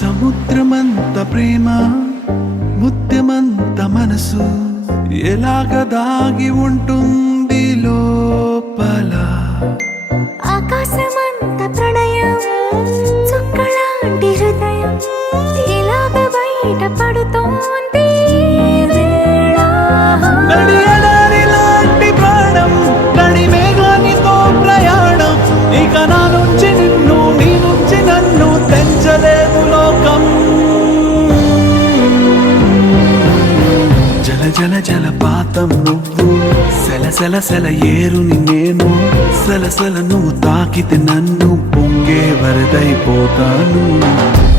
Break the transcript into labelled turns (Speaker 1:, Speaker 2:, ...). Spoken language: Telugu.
Speaker 1: సముద్రమంత ప్రేమ ముత్యమంత మనసు ఎలాగ దాగి ఉంటుంది జల జల పాతం నువ్వు సెల సెల సెల ఏరుని నేను సెల సెల నువ్వు తాకితే నన్ను పొంగే వరదైపోతాను